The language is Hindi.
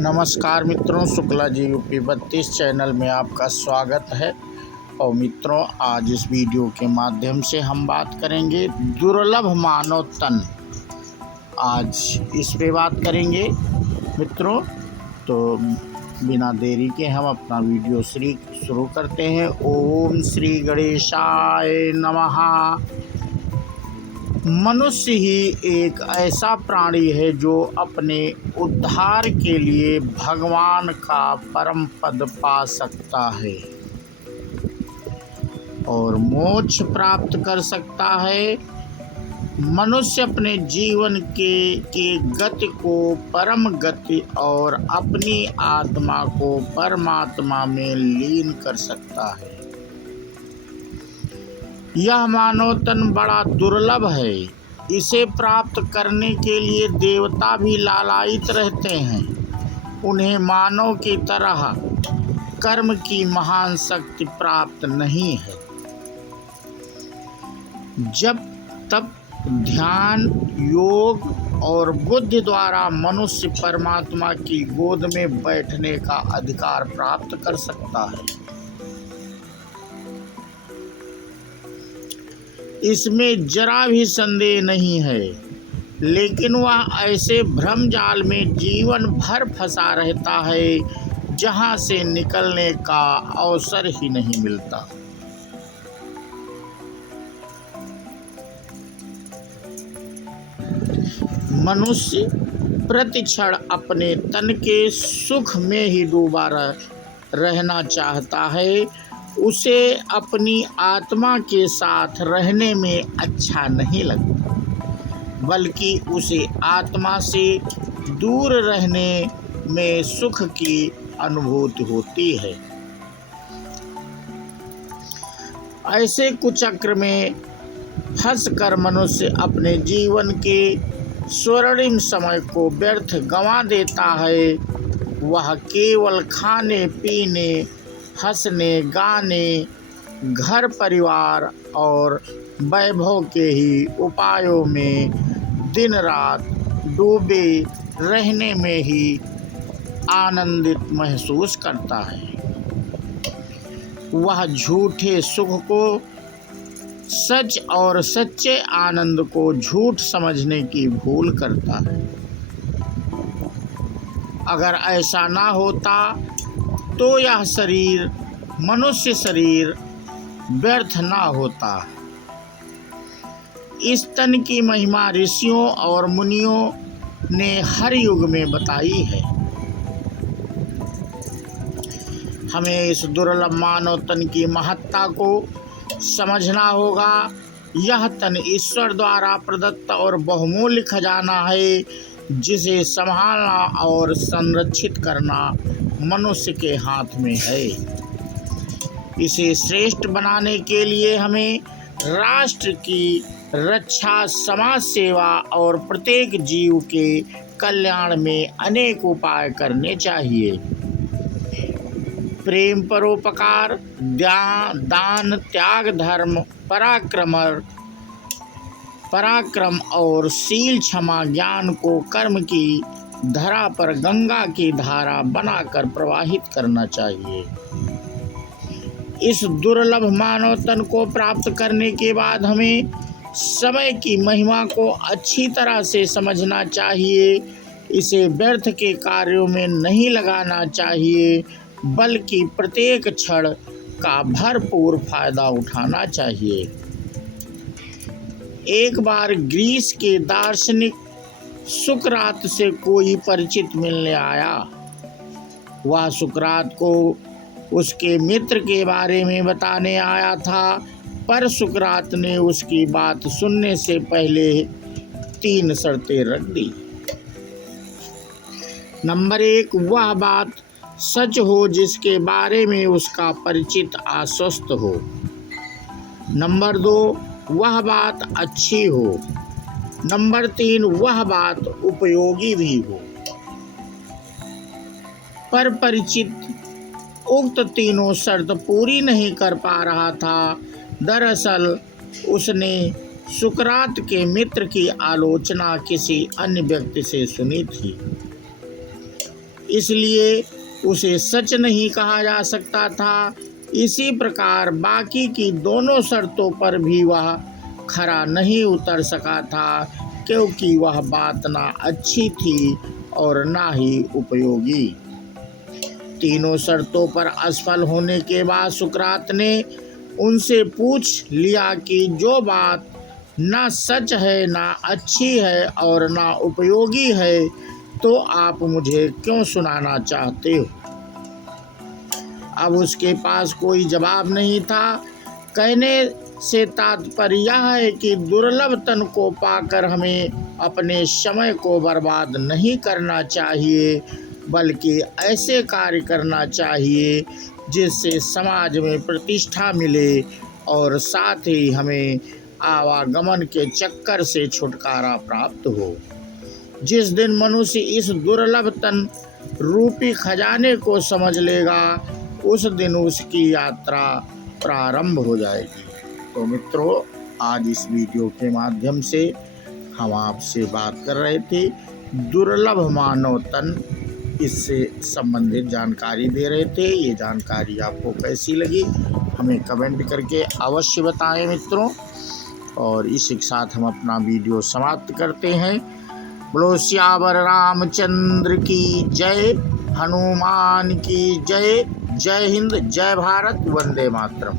नमस्कार मित्रों, शुक्ला जी यूपी 32 चैनल में आपका स्वागत है। और मित्रों, आज इस वीडियो के माध्यम से हम बात करेंगे दुर्लभ मानव तन। आज इस पे बात करेंगे मित्रों। तो बिना देरी के हम अपना वीडियो शुरू करते हैं। ओम श्री गणेशाय नमः। मनुष्य ही एक ऐसा प्राणी है जो अपने उद्धार के लिए भगवान का परम पद पा सकता है और मोक्ष प्राप्त कर सकता है। मनुष्य अपने जीवन के गति को परम गति और अपनी आत्मा को परमात्मा में लीन कर सकता है। यह मानव तन बड़ा दुर्लभ है। इसे प्राप्त करने के लिए देवता भी लालायित रहते हैं। उन्हें मानव की तरह कर्म की महान शक्ति प्राप्त नहीं है। जब तब ध्यान, योग और बुद्धि द्वारा मनुष्य परमात्मा की गोद में बैठने का अधिकार प्राप्त कर सकता है। इसमें जरा भी संदेह नहीं है, लेकिन वह ऐसे भ्रम जाल में जीवन भर फंसा रहता है जहां से निकलने का अवसर ही नहीं मिलता। मनुष्य प्रतिक्षण अपने तन के सुख में ही डूबा रहना चाहता है। उसे अपनी आत्मा के साथ रहने में अच्छा नहीं लगता, बल्कि उसे आत्मा से दूर रहने में सुख की अनुभूति होती है। ऐसे कुचक्र में फंसकर मनुष्य अपने जीवन के स्वर्णिम समय को व्यर्थ गंवा देता है। वह केवल खाने पीने, हंसने गाने, घर परिवार और वैभव के ही उपायों में दिन रात डूबे रहने में ही आनंदित महसूस करता है। वह झूठे सुख को सच और सच्चे आनंद को झूठ समझने की भूल करता है। अगर ऐसा ना होता तो यह शरीर, मनुष्य शरीर, व्यर्थ ना होता। इस तन की महिमा ऋषियों और मुनियों ने हर युग में बताई है। हमें इस दुर्लभ मानव तन की महत्ता को समझना होगा। यह तन ईश्वर द्वारा प्रदत्त और बहुमूल्य खजाना है, जिसे संभालना और संरक्षित करना मनुष्य के हाथ में है। इसे श्रेष्ठ बनाने के लिए हमें राष्ट्र की रक्षा, समाज सेवा और प्रत्येक जीव के कल्याण में अनेक उपाय करने चाहिए। प्रेम, परोपकार, दान, त्याग, धर्म, पराक्रम और शील, क्षमा, ज्ञान को कर्म की धरा पर गंगा की धारा बनाकर प्रवाहित करना चाहिए। इस दुर्लभ मानव तन को प्राप्त करने के बाद हमें समय की महिमा को अच्छी तरह से समझना चाहिए। इसे व्यर्थ के कार्यों में नहीं लगाना चाहिए, बल्कि प्रत्येक क्षण का भरपूर फायदा उठाना चाहिए। एक बार ग्रीस के दार्शनिक सुकरात से कोई परिचित मिलने आया। वह सुकरात को उसके मित्र के बारे में बताने आया था, पर सुकरात ने उसकी बात सुनने से पहले 3 शर्तें रख दी। नंबर 1, वह बात सच हो जिसके बारे में उसका परिचित आश्वस्त हो। नंबर 2, वह बात अच्छी हो। नंबर 3, वह बात उपयोगी भी हो। पर परिचित उक्त तीनों शर्त पूरी नहीं कर पा रहा था। दरअसल उसने सुकरात के मित्र की आलोचना किसी अन्य व्यक्ति से सुनी थी। इसलिए उसे सच नहीं कहा जा सकता था। इसी प्रकार बाकी की दोनों शर्तों पर भी वह खरा नहीं उतर सका था, क्योंकि वह बात ना अच्छी थी और ना ही उपयोगी। तीनों शर्तों पर असफल होने के बाद सुकरात ने उनसे पूछ लिया कि जो बात ना सच है, ना अच्छी है और ना उपयोगी है, तो आप मुझे क्यों सुनाना चाहते हो? अब उसके पास कोई जवाब नहीं था। कहने से तात्पर्य यह है कि दुर्लभ तन को पाकर हमें अपने समय को बर्बाद नहीं करना चाहिए, बल्कि ऐसे कार्य करना चाहिए जिससे समाज में प्रतिष्ठा मिले और साथ ही हमें आवागमन के चक्कर से छुटकारा प्राप्त हो। जिस दिन मनुष्य इस दुर्लभ तन रूपी खजाने को समझ लेगा, उस दिन उसकी यात्रा प्रारंभ हो जाएगी। तो मित्रों, आज इस वीडियो के माध्यम से हम आपसे बात कर रहे थे दुर्लभ मानव तन, इससे संबंधित जानकारी दे रहे थे। ये जानकारी आपको कैसी लगी हमें कमेंट करके अवश्य बताएं मित्रों। और इसी के साथ हम अपना वीडियो समाप्त करते हैं। बोलो सियावर रामचंद्र की जय, हनुमान की जय। जय हिंद, जय भारत, वंदे मातरम।